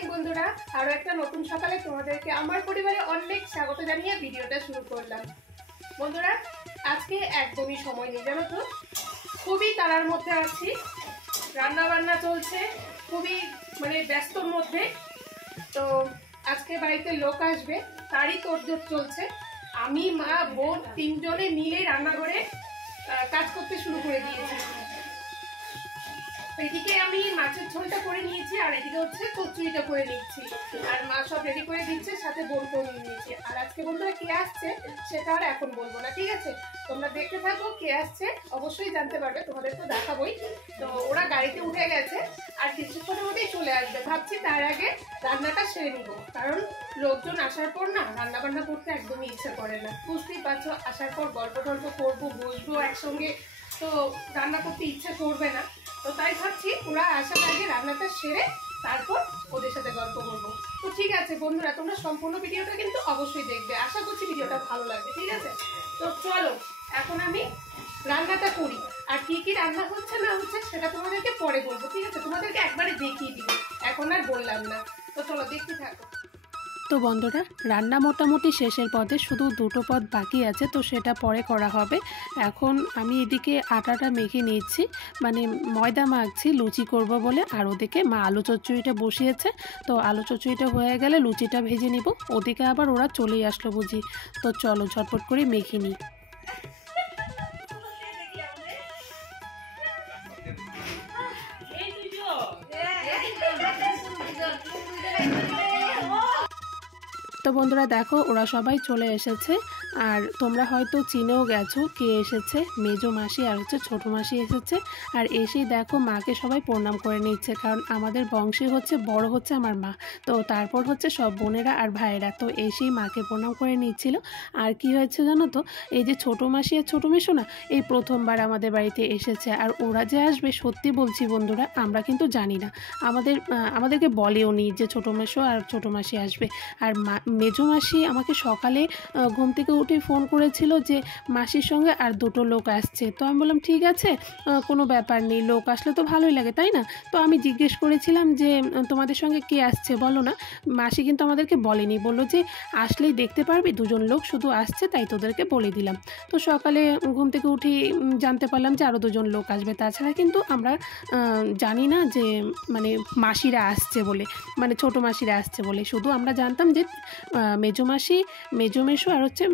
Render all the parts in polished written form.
Morning বন্ধুরা, আরো একটা নতুন সকালে তোমাদেরকে আমার পরিবারে অনেক স্বাগত জানিয়ে ভিডিওটা শুরু করলাম। বন্ধুরা, আজকে একদমই সময় নেই, জানো তো, খুবই তাড়ার মধ্যে আছি। রান্না বান্না চলছে, খুবই ব্যস্তর মধ্যে। তো আজকে বাড়িতে লোক আসবে, তারই তোড়জোড় চলছে। আমি, মা, বোন তিনজনে মিলে রান্নাঘরে কাজ করতে শুরু করে দিয়েছি। এদিকে আমি মাছের ঝোলটা করে নিয়েছি, আর এদিকে হচ্ছে কচুরিটা করে নিচ্ছি, আর মা সব রেডি করে দিচ্ছে, সাথে বোনকেও নিয়ে নিয়েছি। আর আজকে বন্ধুরা কে আসছে সেটা আর এখন বলবো না, ঠিক আছে? তোমরা দেখতে থাকো, কে আসছে অবশ্যই জানতে পারবে, তোমাদের তো দেখাবোই। তো ওরা গাড়িতে উঠে গেছে, আর কিছুক্ষণের মধ্যেই চলে আসবে। ভাবছি তার আগে রান্নাটা সেরে নিবো, কারণ লোকজন আসার পর না রান্না বান্না করতে একদমই ইচ্ছা করে না। বুঝতেই পারছো, আসার পর গল্প টল্প করবো, বসবো একসঙ্গে, তো রান্না করতে ইচ্ছে করবে না। তো তাই ভাবছি ওরা আসার আগে রান্নাটা সেরে তারপর ওদের সাথে গল্প করবো। তো ঠিক আছে বন্ধুরা, তোমরা সম্পূর্ণ ভিডিওটা কিন্তু অবশ্যই দেখবে, আশা করছি ভিডিওটা ভালো লাগবে, ঠিক আছে? তো চলো এখন আমি রান্নাটা করি, আর কি কি রান্না হচ্ছে না হচ্ছে সেটা তোমাদেরকে পরে বলবো, ঠিক আছে? তোমাদেরকে একবারে দেখিয়ে দিব, এখন আর বললাম না। তো চলো দেখতে থাকো। তো বন্ধুরা, রান্না মোটামুটি শেষের পথে, শুধু দুটো পদ বাকি আছে, তো সেটা পরে করা হবে। এখন আমি এদিকে আটাটা মেখে নিচ্ছি, ময়দা মাখছি লুচি করব বলে। আর ওদিকে মা আলু চচ্চড়িটা বসিয়েছে, তো আলু চচ্চড়িটা হয়ে গেলে লুচিটা ভেজে নিব। ওদিকে আবার ওরা চলেই আসলো বুঝি। তো চলো ঝটপট করে মেখে নিই। তো বন্ধুরা দেখো, ওরা সবাই চলে এসেছে। আর তোমরা হয়তো চিনেও গেছো কে এসেছে। মেজো মাসি আর হচ্ছে ছোটো মাসি এসেছে। আর এসেই দেখো মাকে সবাই প্রণাম করে নিচ্ছে, কারণ আমাদের বংশে হচ্ছে বড় হচ্ছে আমার মা, তো তারপর হচ্ছে সব বোনেরা আর ভাইয়েরা। তো এসেই মাকে প্রণাম করে নিচ্ছিল। আর কি হয়েছে জানো তো, এই যে ছোটো মাসি আর ছোটো মেশো না, এই প্রথমবার আমাদের বাড়িতে এসেছে। আর ওরা যে আসবে সত্যি বলছি বন্ধুরা, আমরা কিন্তু জানি না, আমাদেরকে বলেও নি যে ছোটো মেশো আর ছোটো মাসি আসবে। আর মেজো মাসি আমাকে সকালে ঘুম থেকে উঠে ফোন করেছিল যে মাসির সঙ্গে আর দুটো লোক আসছে। তো আমি বললাম ঠিক আছে, কোনো ব্যাপার নেই, লোক আসলে তো ভালোই লাগে, তাই না? তো আমি জিজ্ঞেস করেছিলাম যে তোমাদের সঙ্গে কে আসছে বলো না। মাসি কিন্তু আমাদেরকে বলেনি, বললো যে আসলেই দেখতে পারবি, দুজন লোক শুধু আসছে, তাই তোদেরকে বলে দিলাম। তো সকালে ঘুম থেকে উঠে জানতে পারলাম যে আরও দুজন লোক আসবে। তাছাড়া কিন্তু আমরা জানি না যে মাসিরা আসছে বলে, ছোটো মাসিরা আসছে বলে। শুধু আমরা জানতাম যে মেজো মাসি, মেজো মেশো আর হচ্ছে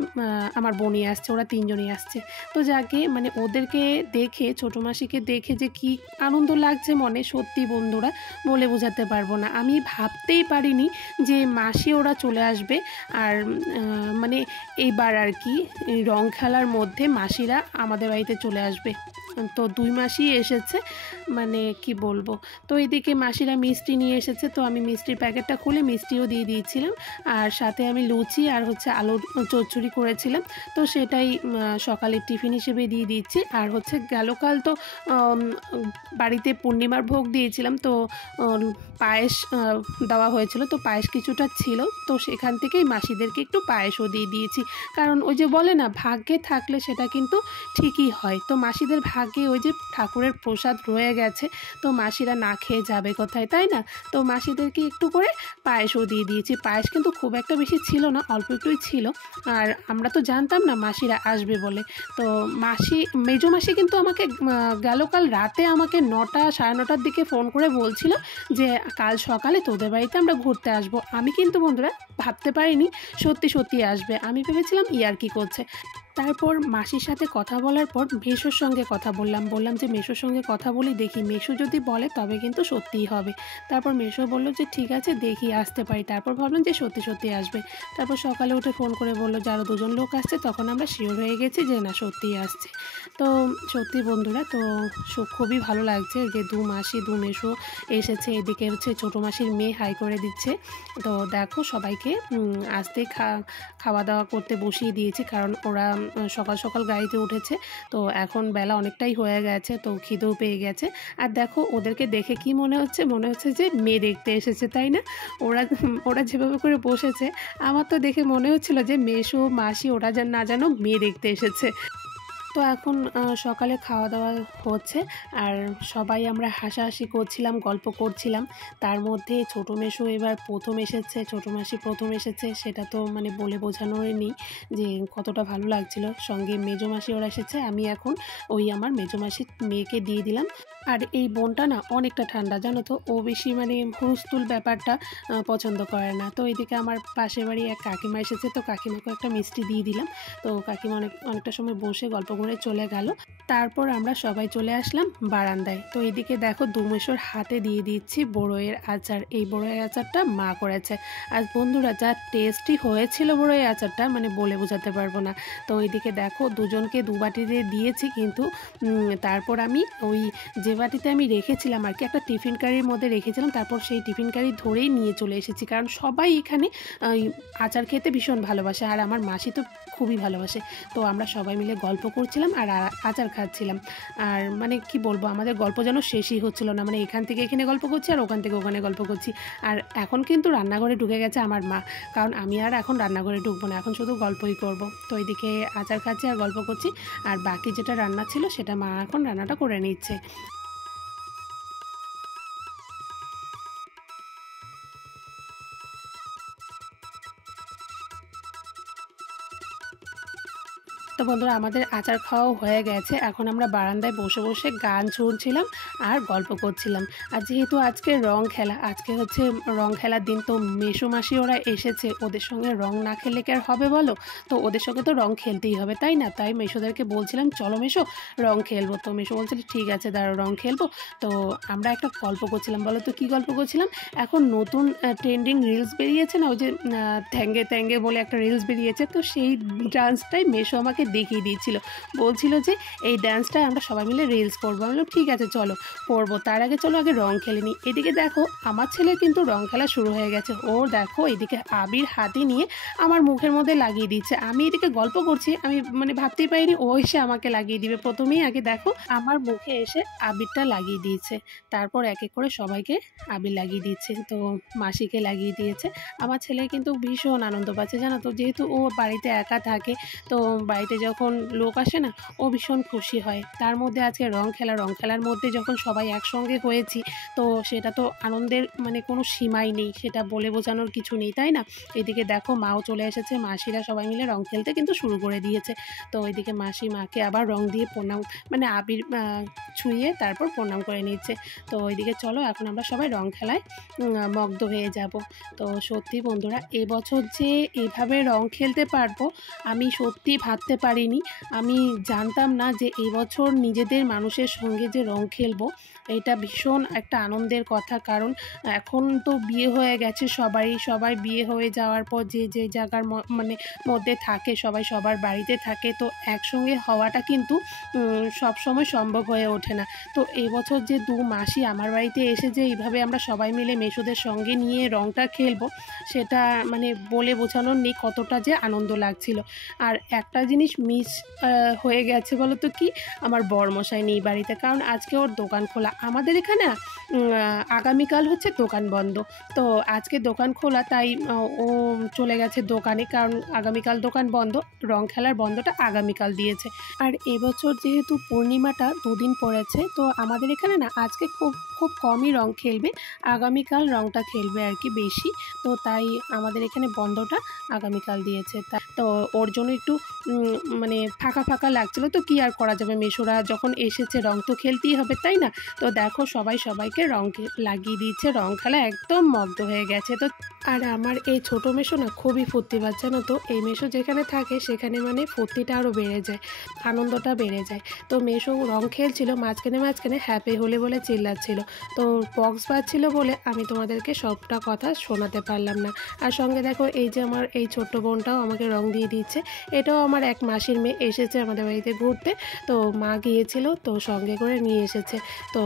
আমার বোনই আসছে, ওরা তিনজনই আসছে। তো যাকে ওদেরকে দেখে, ছোটো মাসিকে দেখে যে কি আনন্দ লাগছে মনে, সত্যি বন্ধুরা বলে বোঝাতে পারবো না। আমি ভাবতেই পারিনি যে মাসি ওরা চলে আসবে। আর এইবার আর কি রং খেলার মধ্যে মাসিরা আমাদের বাড়িতে চলে আসবে। তো দুই মাসি এসেছে, কি বলবো। তো এইদিকে মাসিরা মিষ্টি নিয়ে এসেছে, তো আমি মিষ্টির প্যাকেটটা খুলে মিষ্টিও দিয়ে দিয়েছিলাম। আর সাথে আমি লুচি আর হচ্ছে আলুর চচ্চড়ি করেছিলাম, তো সেটাই সকালের টিফিন হিসেবে দিয়ে দিচ্ছি। আর হচ্ছে গেলকাল তো বাড়িতে পূর্ণিমার ভোগ দিয়েছিলাম, তো পায়েস দেওয়া হয়েছিল, তো পায়েস কিছুটা ছিল, তো সেখান থেকেই মাসিদেরকে একটু পায়েসও দিয়ে দিয়েছি। কারণ ওই যে বলে না, ভাগ্যে থাকলে সেটা কিন্তু ঠিকই হয়। তো মাসিদের ভাগ্যে ওই যে ঠাকুরের প্রসাদ রয়ে গেছে, তো মাসিরা না খেয়ে যাবে কোথায়, তাই না? তো মাসিদেরকে একটু করে পায়েসও দিয়ে দিয়েছি। পায়েস কিন্তু খুব একটা বেশি ছিল না, অল্প একটুই ছিল। আর আমরা তো জানতাম না মাসিরা আসবে বলে। তো মেজো মাসি কিন্তু আমাকে গেলকাল রাতে আমাকে 9টা সাড়ে 9টার দিকে ফোন করে বলছিল যে কাল সকালে তোদের বাড়িতে আমরা ঘুরতে আসবো। আমি কিন্তু বন্ধুরা ভাবতে পারিনি সত্যি সত্যি আসবে, আমি ভেবেছিলাম ইয়ার্কি করছে। তারপর মাসির সাথে কথা বলার পর মেশোর সঙ্গে কথা বললাম যে মেশোর সঙ্গে কথা বলি, দেখি মেশো যদি বলে তবে কিন্তু সত্যিই হবে। তারপর মেশো বললো যে ঠিক আছে, দেখি আসতে পারি। তারপর ভাবলাম যে সত্যি সত্যি আসবে। তারপর সকালে উঠে ফোন করে বললো যে আরও দুজন লোক আসছে, তখন আমরা শিওর হয়ে গেছি যে না, সত্যিই আসছে। তো সত্যি বন্ধুরা, তো খুবই ভালো লাগছে যে দু মাসি দু মেশো এসেছে। এদিকে হচ্ছে ছোটো মাসির মেয়ে হাই করে দিচ্ছে। তো দেখো সবাইকে আসতে খাওয়া দাওয়া করতে বসিয়ে দিয়েছি, কারণ ওরা সকাল সকাল গাড়িতে উঠেছে, তো এখন বেলা অনেকটাই হয়ে গেছে, তো খিদেও পেয়ে গেছে। আর দেখো ওদেরকে দেখে কি মনে হচ্ছে যে মেয়ে দেখতে এসেছে, তাই না? ওরা যেভাবে করে বসেছে, আমার তো দেখে মনে হচ্ছিল যে মেশো মাসি ওরা না জানো মেয়ে দেখতে এসেছে। তো এখন সকালে খাওয়া দাওয়া হচ্ছে আর সবাই আমরা হাসাহাসি করছিলাম, গল্প করছিলাম। তার মধ্যে ছোটো মেসো এবার প্রথম এসেছে, ছোটো মাসি প্রথম এসেছে, সেটা তো মানে বলে বোঝানোরই নেই যে কতটা ভালো লাগছিল। সঙ্গে মেজো মাসি ওরা এসেছে, আমি এখন ওই আমার মেজো মাসির মেয়েকে দিয়ে দিলাম। আর এই বোনটা না অনেকটা ঠান্ডা, জানো তো, ও বেশি মানে হুলস্থুল ব্যাপারটা পছন্দ করে না। তো এইদিকে আমার পাশের বাড়ি এক কাকিমা এসেছে, তো কাকিমাকে একটা মিষ্টি দিয়ে দিলাম। তো কাকিমা অনেকটা সময় বসে গল্প করে চলে গেল। তারপর আমরা সবাই চলে আসলাম বারান্দায়। তো এদিকে দেখো দুমেশোর হাতে দিয়ে দিচ্ছি বড়ইয়ের আচার। এই বড়ইয়ের আচারটা মা করেছে। আর বন্ধুরা যা টেস্টি হয়েছিল বড়ইয়ের আচারটা, মানে বলে বোঝাতে পারবো না। তো এইদিকে দেখো দুজনকে দু বাটি দিয়ে দিয়েছি, কিন্তু তারপর আমি ওই যে বাটিতে আমি রেখেছিলাম আর কি, একটা টিফিন কারির মধ্যে রেখেছিলাম, তারপর সেই টিফিন কারি ধরেই নিয়ে চলে এসেছি। কারণ সবাই এখানে আচার খেতে ভীষণ ভালোবাসে, আর আমার মাসি তো খুবই ভালোবাসে। তো আমরা সবাই মিলে গল্প করছিলাম আর আচার খাচ্ছিলাম। আর মানে কি বলবো, আমাদের গল্প যেন শেষই হচ্ছিল না। মানে এখান থেকে এখানে গল্প করছি আর ওখান থেকে ওখানে গল্প করছি। আর এখন কিন্তু রান্নাঘরে ঢুকে গেছে আমার মা, কারণ আমি আর এখন রান্নাঘরে ঢুকবো না, এখন শুধু গল্পই করব। তো এইদিকে আচার খাচ্ছি আর গল্প করছি, আর বাকি যেটা রান্না ছিল সেটা মা এখন রান্নাটা করে নিচ্ছে। তো বন্ধুরা আমাদের আচার খাওয়াও হয়ে গেছে, এখন আমরা বারান্দায় বসে বসে গান শুনছিলাম আর গল্প করছিলাম। আর যেহেতু আজকে রং খেলা, আজকে হচ্ছে রং খেলার দিন, তো মেসো মাসি ওরা এসেছে, ওদের সঙ্গে রং না খেললে কি আর হবে বলো? তো ওদের সঙ্গে তো রং খেলতেই হবে, তাই না? তাই মেসোদেরকে বলছিলাম চলো মেসো রং খেলবো। তো মেসো বলছিল ঠিক আছে দাঁড়াও রং খেলবো। তো আমরা একটা গল্প করছিলাম, বলো তো কী গল্প করছিলাম? এখন নতুন ট্রেন্ডিং রিলস বেরিয়েছে না, ওই যে থ্যাঙ্গে থ্যাঙ্গে বলে একটা রিলস বেরিয়েছে, তো সেই ডান্সটাই মেসো আমাকে দেখিয়ে দিয়েছিল। বলছিল যে এই ডান্সটা আমরা সবাই মিলে রিলস করবো। আমি বললাম ঠিক আছে চলো করবো, তার আগে চলো আগে রং খেলে নিই। এদিকে দেখো আমার ছেলে কিন্তু রং খেলা শুরু হয়ে গেছে। ও দেখো এদিকে আবির হাতে নিয়ে আমার মুখের মধ্যে লাগিয়ে দিচ্ছে। আমি এদিকে গল্প করছি, আমি মানে ভাবতেই পারিনি ও এসে আমাকে লাগিয়ে দিবে। প্রথমেই আগে দেখো আমার মুখে এসে আবিরটা লাগিয়ে দিয়েছে, তারপর এক এক করে সবাইকে আবির লাগিয়ে দিচ্ছে। তো মাসিকে লাগিয়ে দিয়েছে। আমার ছেলে কিন্তু ভীষণ আনন্দ পাচ্ছে, জানো তো, যেহেতু ও বাড়িতে একা থাকে, তো বাড়িতে যখন লোক আসে না ও ভীষণ খুশি হয়। তার মধ্যে আজকে রং খেলার মধ্যে যখন সবাই একসঙ্গে হয়েছি, তো সেটা তো আনন্দের মানে কোনো সীমাই নেই, সেটা বলে বোঝানোর কিছু নেই, তাই না? এদিকে দেখো মাও চলে এসেছে, মাসিরা সবাই মিলে রং খেলতে কিন্তু শুরু করে দিয়েছে। তো ওইদিকে মাসি মাকে আবার রং দিয়ে প্রণাম, মানে আবির ছুঁয়ে তারপর প্রণাম করে নিচ্ছে। তো ওইদিকে চলো এখন আমরা সবাই রং খেলায় মগ্ন হয়ে যাব। তো সত্যি বন্ধুরা এবছর যে এভাবে রং খেলতে পারবো আমি সত্যি ভাবতে পারিনি। আমি জানতাম না যে এবছর নিজেদের মানুষের সঙ্গে যে রং খেলবো, এটা ভীষণ একটা আনন্দের কথা। কারণ এখন তো বিয়ে হয়ে গেছে সবাই বিয়ে হয়ে যাওয়ার পর যে যে জায়গার মানে মধ্যে থাকে, সবাই সবার বাড়িতে থাকে, তো একসঙ্গে হওয়াটা কিন্তু সবসময় সম্ভব হয়ে ওঠে না। তো এবছর যে দু মাসি আমার বাড়িতে এসে যে এইভাবে আমরা সবাই মিলে মেসোদের সঙ্গে নিয়ে রংটা খেলবো, সেটা মানে বলে বোঝানোর নেই কতটা যে আনন্দ লাগছিল। আর একটা জিনিস মিস হয়ে গেছে বলো তো কি, আমার বরমশাই নেই বাড়িতে, কারণ আজকে ওর দোকান খোলা। আমাদের এখানে আগামীকাল হচ্ছে দোকান বন্ধ, তো আজকে দোকান খোলা, তাই ও চলে গেছে দোকানে, কারণ আগামীকাল দোকান বন্ধ, রং খেলার বন্ধটা আগামীকাল দিয়েছে। আর এবছর যেহেতু পূর্ণিমাটা দুদিন পড়েছে, তো আমাদের এখানে না আজকে খুব কমই রং খেলবে, আগামীকাল রংটা খেলবে আর কি বেশি। তো তাই আমাদের এখানে বন্ধটা আগামীকাল দিয়েছে। তো ওর জন্য একটু মানে ফাঁকা লাগছিলো। তো কি আর করা যাবে, মেসোরা যখন এসেছে রং তো খেলতেই হবে, তাই না? তো দেখো সবাইকে রং লাগিয়ে দিচ্ছে, রং খেলা একদম মগ্ন হয়ে গেছে। তো আর আমার এই ছোটো মেসো না খুবই ফুর্তিবাজ, জানো তো, এই মেসো যেখানে থাকে সেখানে মানে ফুর্তিটা আরও বেড়ে যায়, আনন্দটা বেড়ে যায়। তো মেসো রং খেলছিল, মাঝখানে হ্যাপি হোলি বলে চিল্লাচ্ছিল। তো বক্স বাজছিল বলে আমি তোমাদেরকে সবটা কথা শোনাতে পারলাম না। আর সঙ্গে দেখো এই যে আমার এই ছোট্ট বোনটাও আমাকে রং দিয়ে দিচ্ছে। এটাও আমার এক মাসির মেয়ে, এসেছে আমাদের বাড়িতে ঘুরতে, তো মা গিয়েছিল তো সঙ্গে করে নিয়ে এসেছে। তো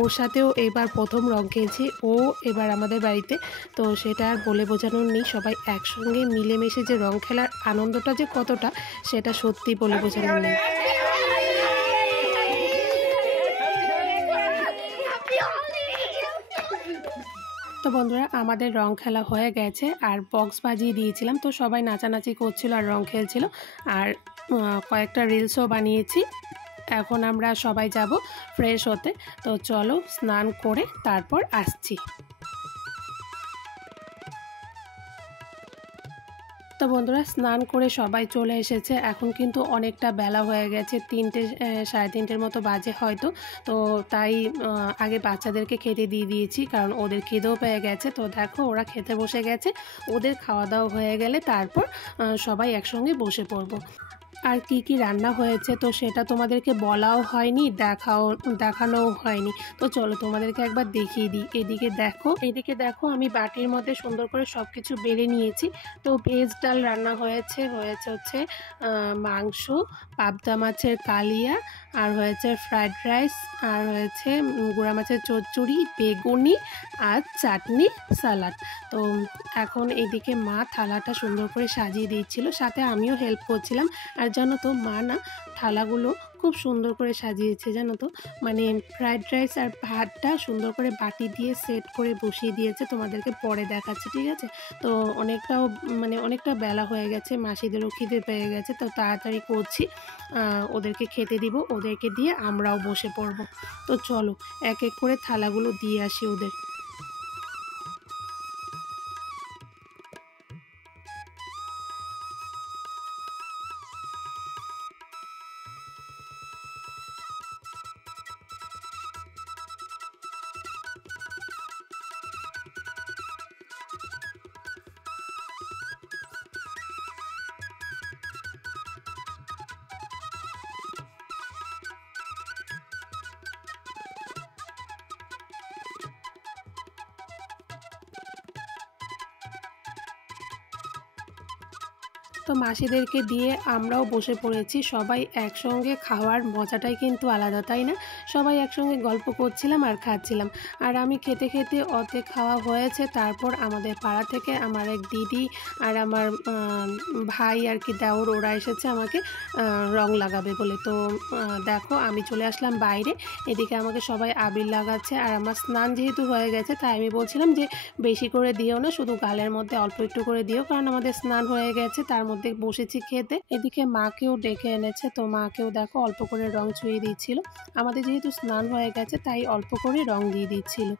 ওর সাথেও এবার প্রথম রং খেয়েছি, ও এবার আমাদের বাড়িতে। তো সেটা আর বলে বোঝানোর নেই, সবাই একসঙ্গে মিলেমিশে যে রং খেলার আনন্দটা যে কতটা, সেটা সত্যি বলে বোঝানোর নেই। তো বন্ধুরা আমাদের রং খেলা হয়ে গেছে আর বক্স বাজিয়ে দিয়েছিলাম, তো সবাই নাচানাচি করছিল আর রং খেলছিল। আর কয়েকটা রিলসও বানিয়েছি। এখন আমরা সবাই যাব ফ্রেশ হতে, তো চলো স্নান করে তারপর আসছি। তো বন্ধুরা স্নান করে সবাই চলে এসেছে। এখন কিন্তু অনেকটা বেলা হয়ে গেছে, 3টে 3:30 মতো বাজে হয়তো। তো তাই আগে বাচ্চাদেরকে খেতে দিয়ে দিয়েছি, কারণ ওদের খিদেও পেয়ে গেছে। তো দেখো ওরা খেতে বসে গেছে, ওদের খাওয়া দাওয়া হয়ে গেলে তারপর সবাই একসঙ্গে বসে পড়বো। আর কি কি রান্না হয়েছে তো সেটা তোমাদেরকে বলাও হয়নি, দেখানোও হয়নি। তো চলো তোমাদেরকে একবার দেখিয়ে দিই। এদিকে দেখো আমি বাটির মধ্যে সুন্দর করে সব কিছু বেড়ে নিয়েছি। তো ভেজ ডাল রান্না হয়েছে হচ্ছে মাংস, পাবদা মাছের কালিয়া, আর হয়েছে ফ্রাইড রাইস, আর হয়েছে গুঁড়া মাছের চচ্চড়ি, বেগুনি, আর চাটনি, সালাড। তো এখন এইদিকে মা থালাটা সুন্দর করে সাজিয়ে দিচ্ছিল, সাথে আমিও হেল্প করছিলাম। আর জানো তো মা না থালাগুলো খুব সুন্দর করে সাজিয়েছে, জানো তো, মানে ফ্রাইড রাইস আর ভাতটা সুন্দর করে বাটি দিয়ে সেট করে বসিয়ে দিয়েছে। তোমাদেরকে পরে দেখাচ্ছি, ঠিক আছে? তো অনেকটা বেলা হয়ে গেছে, মাসিদেরও খিদে পেয়ে গেছে, তো তাড়াতাড়ি করছি। ওদেরকে খেতে দিব, ওদেরকে দিয়ে আমরাও বসে পড়বো। তো চলো এক এক করে থালাগুলো দিয়ে আসি ওদের। তো মাসিদেরকে দিয়ে আমরাও বসে পড়েছি। সবাই একসঙ্গে খাওয়ার মজাটাই কিন্তু আলাদা, তাই না? সবাই একসঙ্গে গল্প করছিলাম আর খাচ্ছিলাম। আর আমি খেতে খেতে অর্ধেক খাওয়া হয়েছে। তারপর আমাদের পাড়া থেকে আমার এক দিদি আর আমার ভাই আর কি দেওর, ওরা এসেছে আমাকে রং লাগাবে বলে। তো দেখো আমি চলে আসলাম বাইরে। এদিকে আমাকে সবাই আবির লাগাচ্ছে। আর আমার স্নান যেহেতু হয়ে গেছে তাই আমি বলছিলাম যে বেশি করে দিও না, শুধু গালের মধ্যে অল্প একটু করে দিও, কারণ আমাদের স্নান হয়ে গেছে। তার মধ্যে বসেছি খেতে। এদিকে মাকেও ডেকে এনেছে, তো মাকেও দেখো অল্প করে রং ছুঁয়ে দিচ্ছিল। আমাদের যেহেতু স্নান হয়ে গেছে তাই অল্প করে রং দিয়ে দিচ্ছিল।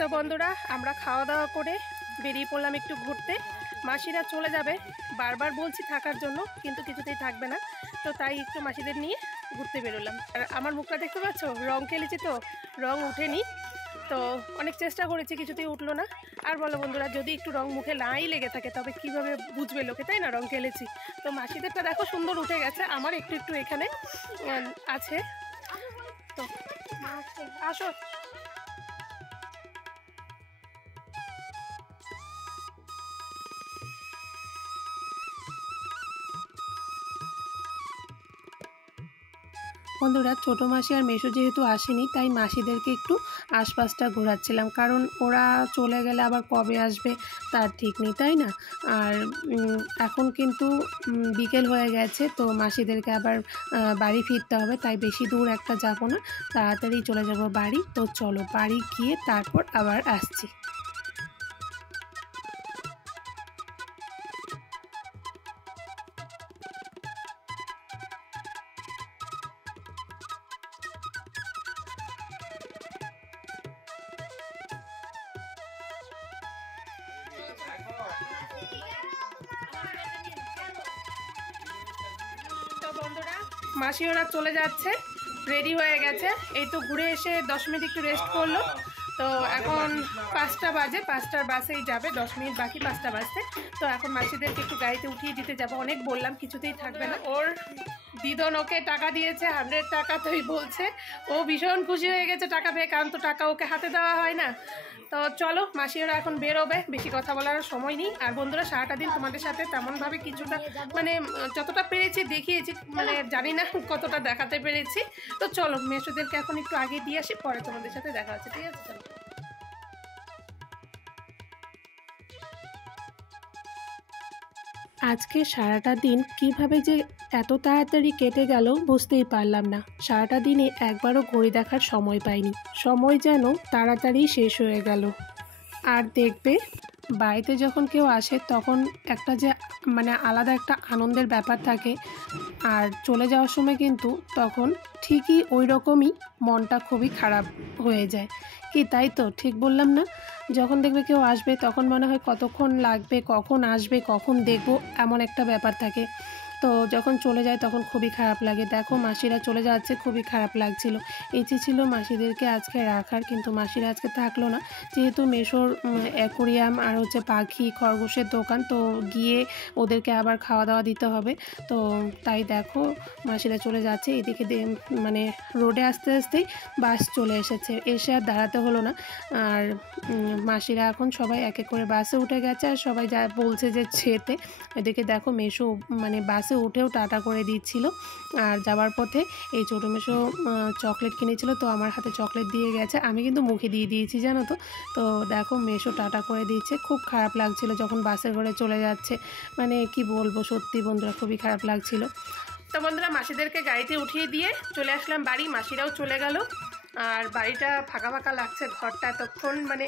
তো বন্ধুরা আমরা খাওয়া দাওয়া করে বেরিয়ে পড়লাম একটু ঘুরতে। মাসিরা চলে যাবে, বারবার বলছি থাকার জন্য, কিন্তু কিছুতেই থাকবে না। তো তাই একটু মাসিদের নিয়ে ঘুরতে বেরোলাম। আর আমার মুখটা দেখতে পাচ্ছ, রং খেলেছি তো রং উঠেনি। তো অনেক চেষ্টা করেছি, কিছুতেই উঠলো না। আর বলো বন্ধুরা, যদি একটু রং মুখে নাই লেগে থাকে তবে কিভাবে বুঝবে লোকে, তাই না? রং খেলেছি। তো মাসিদেরটা দেখো সুন্দর উঠে গেছে, আমার একটু একটু এখানে আছে। তো আসো। বন্ধুরা ছোটো মাসি আর মেসো যেহেতু আসেনি তাই মাসিদেরকে একটু আশপাশটা ঘোরাচ্ছিলাম, কারণ ওরা চলে গেলে আবার কবে আসবে তার ঠিক নেই, তাই না? আর এখন কিন্তু বিকেল হয়ে গেছে, তো মাসিদেরকে আবার বাড়ি ফিরতে হবে, তাই বেশি দূর একটা যাব না, তাড়াতাড়ি চলে যাব বাড়ি। তো চলো বাড়ি গিয়ে তারপর আবার আসছি। বন্ধুরা মাসি ওরা চলে যাচ্ছে, রেডি হয়ে গেছে। এই তো ঘুরে এসে 10 মিনিট একটু রেস্ট করলো। তো এখন 5টা বাজে, 5টার বাসেই যাবে, 10 মিনিট বাকি 5টা বাজতে। তো এখন মাসিদেরকে একটু গাড়িতে উঠিয়ে দিতে যাবো। অনেক বললাম কিছুতেই থাকবে না। ওর দিদন ওকে টাকা দিয়েছে 100 টাকা, তোই বলছে ও ভীষণ খুশি হয়ে গেছে টাকা পেয়ে, কারণ তো টাকা ওকে হাতে দেওয়া হয় না। তো চলো মাসিরা এখন বেরোবে, বেশি কথা বলার সময় নেই। আর বন্ধুরা সারাটা দিন তোমাদের সাথে তেমনভাবে কিছুটা মানে যতটা পেরেছি দেখিয়েছি, মানে জানি না কতটা দেখাতে পেরেছি। তো চলো মেসোদেরকে এখন একটু আগে দিয়ে আসি, পরে তোমাদের সাথে দেখা হচ্ছে, ঠিক আছে? চলো। আজকে সারাটা দিন কিভাবে যে এত তাড়াতাড়ি কেটে গেল বুঝতেই পারলাম না। সারাটা দিনে একবারও ঘড়ি দেখার সময় পাইনি, সময় যেন তাড়াতাড়ি শেষ হয়ে গেল। আর দেখবে বাড়িতে যখন কেউ আসে তখন একটা যে মানে আলাদা একটা আনন্দের ব্যাপার থাকে, আর চলে যাওয়ার সময় কিন্তু তখন ঠিকই ওই রকমই মনটা খুবই খারাপ হয়ে যায়। কি তাই তো ঠিক বললাম না? যখন দেখবে কেউ আসবে তখন মনে হয় কতক্ষণ লাগবে, কখন আসবে, কখন দেখবো, এমন একটা ব্যাপার থাকে। তো যখন চলে যায় তখন খুবই খারাপ লাগে। দেখো মাসিরা চলে যাচ্ছে, খুবই খারাপ লাগছিল। ইচ্ছে ছিল মাসিদেরকে আজকে রাখার, কিন্তু মাসিরা আজকে থাকলো না। যেহেতু মেসোর অ্যাকোরিয়াম আর হচ্ছে পাখি খরগোশের দোকান, তো গিয়ে ওদেরকে আবার খাওয়া দাওয়া দিতে হবে। তো তাই দেখো মাসিরা চলে যাচ্ছে। এদিকে মানে রোডে আসতে আসতেই বাস চলে এসেছে, এসে আর দাঁড়াতে হলো না। আর মাসিরা এখন সবাই এক এক করে বাসে উঠে গেছে, আর সবাই যা বলছে যে যেতে। এদিকে দেখো মেসো মানে বাসে উঠেও টাটা করে দিচ্ছিল। আর যাওয়ার পথে এই ছোটো মেসো চকলেট কিনেছিল, তো আমার হাতে চকলেট দিয়ে গেছে, আমি কিন্তু মুখে দিয়ে দিয়েছি জানো তো। তো দেখো মেসো টাটা করে দিচ্ছে। খুব খারাপ লাগছিল যখন বাসে করে চলে যাচ্ছে, মানে কি বলবো, সত্যি বন্ধুরা খুবই খারাপ লাগছিল। তো বন্ধুরা মাসিদেরকে গাড়িতে উঠিয়ে দিয়ে চলে আসলাম বাড়ি, মাসিরাও চলে গেল। আর বাড়িটা ফাঁকা ফাঁকা লাগছে, ঘরটা এতক্ষণ মানে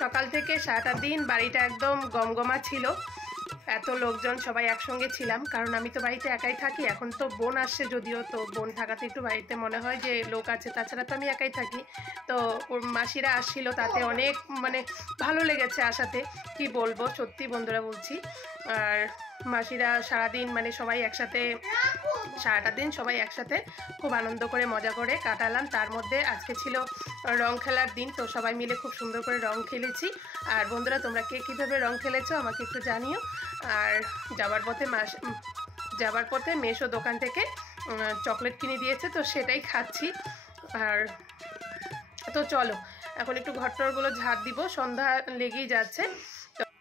সকাল থেকে সারাটা দিন বাড়িটা একদম গমগমা ছিল। এত লোকজন সবাই একসঙ্গে ছিলাম, কারণ আমি তো বাড়িতে একাই থাকি। এখন তো বোন আসছে যদিও, তো বোন থাকাতে একটু বাড়িতে মনে হয় যে লোক আছে, তাছাড়া তো আমি একাই থাকি। তো ওর মাসিরা আসছিল, তাতে অনেক মানে ভালো লেগেছে আসাতে, কি বলবো, সত্যি বন্ধুরা বলছি। আর মাসিরা সারাদিন মানে সবাই একসাথে, সারাটা দিন সবাই একসাথে খুব আনন্দ করে মজা করে কাটালাম। তার মধ্যে আজকে ছিল রং খেলার দিন, তো সবাই মিলে খুব সুন্দর করে রং খেলেছি। আর বন্ধুরা তোমরা কে কীভাবে রং খেলেছো আমাকে একটু জানিও। আর যাবার পথে মেসো দোকান থেকে চকলেট কিনে দিয়েছে, তো সেটাই খাচ্ছি। আর তো চলো এখন একটু ঘরটরগুলো ঝাড় দিব, সন্ধ্যা লেগেই যাচ্ছে।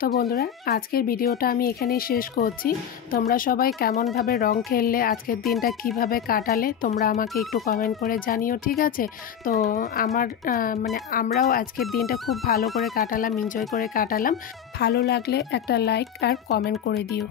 তো বন্ধুরা আজকের ভিডিওটা আমি এখানেই শেষ করছি। তোমরা সবাই কেমনভাবে রং খেললে, আজকের দিনটা কিভাবে কাটালে, তোমরা আমাকে একটু কমেন্ট করে জানিও, ঠিক আছে? তো মানে আমরাও আজকের দিনটা খুব ভালো করে কাটালাম, এনজয় করে কাটালাম। ভালো লাগলে একটা লাইক আর কমেন্ট করে দিও।